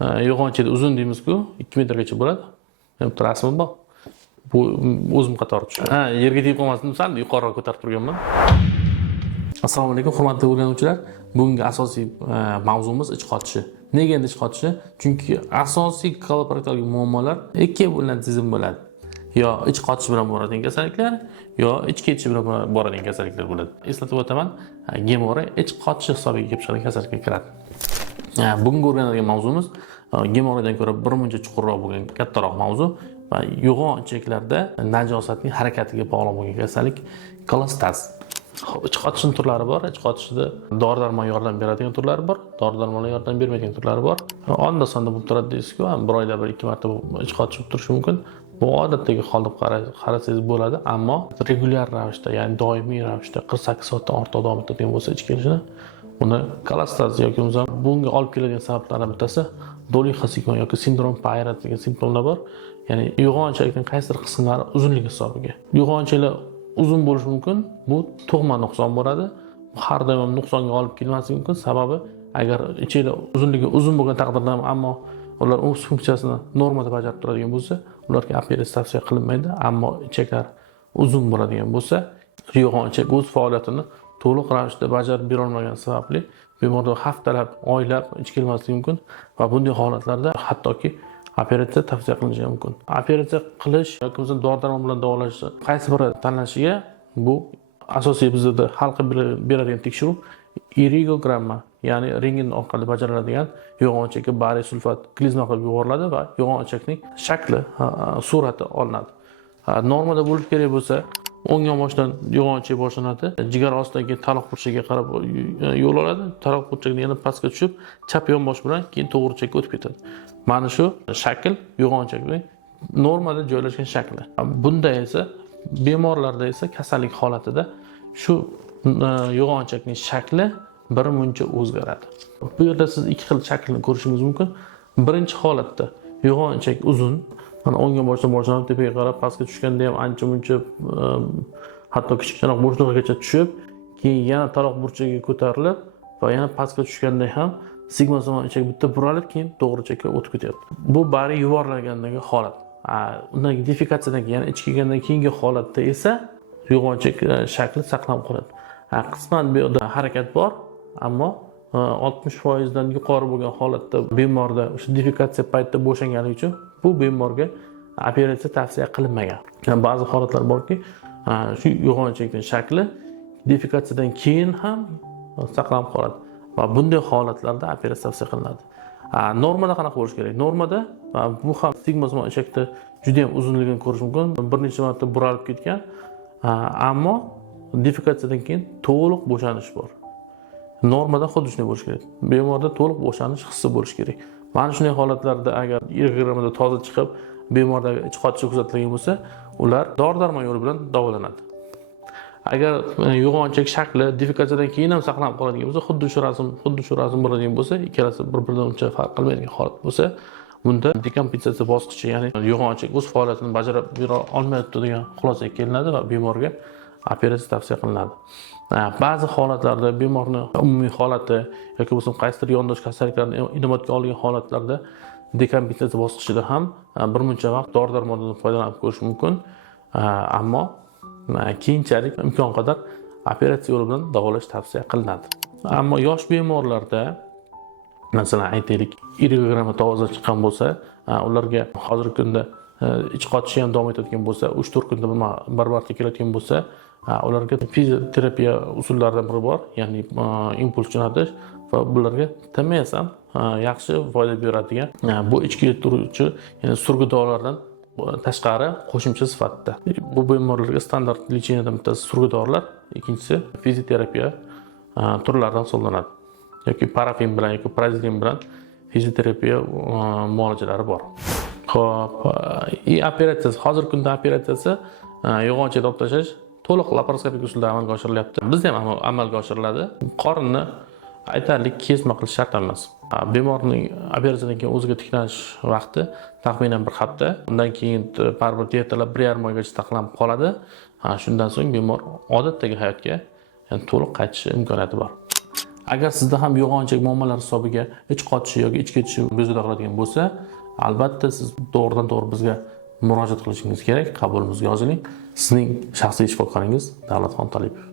Yo'g'onchida uzun deymiz-ku, 2 metrgacha bo'ladi. Bitta rasmim bor. Bu o'zim qatori tushgan. Yerga tegib qolmasin deb sal yuqoriroq ko'tarib turganman. Assalomu alaykum, hurmatli o'rganuvchilar. Bugungi asosiy mavzumiz ich qotishi. Nega endi ich qotishi? Chunki asosiy koloproktologik muammolar ikki bo'lgan tizim bo'ladi. Yo ich qotish bilan boradigan kasalliklar, yo ich ketishi bilan boradigan kasalliklar bo'ladi. Eslatib o'taman, gemorroy ich qotishi hisobiga kelib chiqadigan kasallikka kiradi. Bugungi o'rganadigan mavzumiz gemorroydan ko'ra birmuncha chuqurroq bo'lgan kattaroq mavzu va yo'g'onchaklarda najosatning harakatiga bog'liq bo'lgan kasallik kolestaz. Ich qotishning turlari bor. Ich qotishda dori-darmon yordam beradigan turlari bor, dori-darmonlar yordam bermaydigan turlari bor. Onda-sonda bo'lib turadi deysiz-ku, bir oyda bir ikki marta ich qotish bo'lib turishi mumkin. Bu odatdagi hol deb qarasangiz bo'ladi, ammo regular ravishda, ya'ni doimiy ravishda 48 soatdan ortiq davom etadigan bo'lsa ich kelishini, uni kolestaz yoki bunga olib keladigan sabablardan bittasi dolixosikon yoki sindrom Payret degan simptomlar bor. Ya'ni yo'g'onchakning qaysidir qismlari uzunligi hisobiga. Yo'g'onchaklar uzun bo'lishi mumkin. Bu tug'ma nuqson bo'ladi. Har doim nuqsonga olib kelmasligi mumkin. Sababi agar ichida uzunligi uzun bo'lgan taqdirda ham, ammo ular o'z funksiyasini normada bajarib turadigan bo'lsa, ularga operatsiya tavsiya qilinmaydi. Ammo ichaklar uzun bo'ladigan bo'lsa, yo'g'onchak o'z faoliyatini to'liq ravishda bajarib bera olmagan sababli bemorda haftalab, oylab ich kelmasligi mumkin va bunday holatlarda hattoki operatsiya tavsiya qilinishi mumkin. Operatsiya qilish yoki dori-darmon bilan davolash qaysi biri tanlanishiga bu asosiy bizda hal qilib beradigan tekshiruv irigogramma, ya'ni rentgen orqali bajariladigan yo'g'onchakka bariy sulfat klizma qilib yuboriladi va yo'g'onchakning shakli, surati olinadi. Normada bo'lishi kerak bo'lsa, o'ng yonboshdan yo'g'onchak boshlanadi, jigar ostidagi taloq burchagiga qarab yo'l oladi, taloq burchagidan yana pastga tushib, chap yonbosh bilan keyin to'g'richakka o'tib ketadi. Mana shu shakl yo'g'onchakning normada joylashgan shakli. Bunda esa bemorlarda esa kasallik holatida shu yo'g'onchakning shakli bir muncha o'zgaradi. Bu yerda siz ikki xil shaklni ko'rishingiz mumkin. Birinchi holatda yo'g'onchak uzun, mana o'ng yonboshdan boshlanib tepaga qarab pastga tushganda ham ancha-muncha hatto kichikroq bo'shliqgacha tushib, keyin yana taloq burchagiga ko'tarilib va yana pastga tushganda ham sigma-somon ichak bitta buralib, keyin to'g'richakka o'tib ketyapti. Bu bari yuborilgandagi holat. Undan defekatsiyadan keyin, ya'ni ich kelgandan keyingi holatda esa yo'g'onchak shakli saqlanib qoladi. Qisman bu yerda harakat bor, ammo 60% dan yuqori bo'lgan holatda bemorda o'sha defekatsiya paytida bo'shanganligi uchun bu bemorga operatsiya tavsiya qilinmagan. Yani ba'zi holatlar borki, shu yo'g'onchakning shakli defekatsiyadan keyin ham saqlanib qoladi va bunday holatlarda operatsiya tavsiya qilinadi. Normada qanaqa bo'lish kerak? Normada bu ham sigma-somon ichakda juda ham uzunligini ko'rish mumkin. Bir necha marta buralib ketgan, ammo defekatsiyadan keyin to'liq bo'shanish bor. Normada xuddi shunday bo'lish kerak. Bemorda to'liq bo'shanish hissi bo'lish kerak. Mana shunday holatlarda agar irogramda toza chiqib, bemordagi ich qotishi kuzatilgan bo'lsa, ular dori-darmon yo'li bilan davolanadi. Agar yo'g'onchak shakli defekatsiyadan keyin ham saqlanib qoladigan bo'lsa, xuddi shu rasm bo'ladigan bo'lsa, ikkalasi bir-biridan uncha farq qilmaydigan holat bo'lsa, bunda dekompensatsiya bosqichi, ya'ni yo'g'onchak o'z faoliyatini bajarib bera olmayapti degan xulosaga kelinadi va bemorga operatsiya tavsiya qilinadi. Ba'zi holatlarda bemorning umumiy holati yoki bo'lsa qaysidir yondosh kasalliklarni inobatga olgan holatlarda dekompensatsiya bosqichida ham bir muncha vaqt dori-darmondan foydalanib ko'rish mumkin. Ammo keyinchalik imkon qadar operatsiya yo'li bilan davolash tavsiya qilinadi. Ammo yosh bemorlarda, masalan aytaylik, irogramma toza chiqqan bo'lsa, ularga hozirgi kunda ich qotishi ham davom etadigan bo'lsa, 3-4 kunda bir marta keladigan bo'lsa, ularga fizioterapiya usullaridan biri bor, ya'ni impuls jo'natish va bularga TMS ham yaxshi foyda beradigan bu ichki turuvchi, ya'ni surgi dorilardan tashqari qo'shimcha sifatida. Bu bemorlarga standart lecheniyadan bittasi surgi dorilar, ikkinchisi fizioterapiya turlaridan hisoblanadi. Yoki parafin bilan yoki prazilin bilan fizioterapiya muolajalari bor. Xo'p, operatsiyasi, hozirgi kunda operatsiyasi yo'g'onchakni olib tashlash to'liq laparoskopik usulda amalga oshirilyapti. Bizda ham amalga oshiriladi. Qorinni aytarlik kesma qilish shart emas. Bemorning operatsiyadan keyin o'ziga tiklanish vaqti taxminan 1 hafta. Undan keyin baribir dietalab 1,5 oygacha saqlanib qoladi. Shundan so'ng bemor odatdagi hayotga, ya'ni to'liq qaytish imkoniyati bor. Agar sizda ham yo'g'onchak muammolar hisobiga ich qotishi yoki ich ketishi bezovta qiladigan bo'lsa, albatta siz to'g'ridan to'g'ri bizga murojaat qilishingiz kerak. Qabulimizga yoziling. Sizning shaxsiy shifokoringiz Davlatxon Tolipov.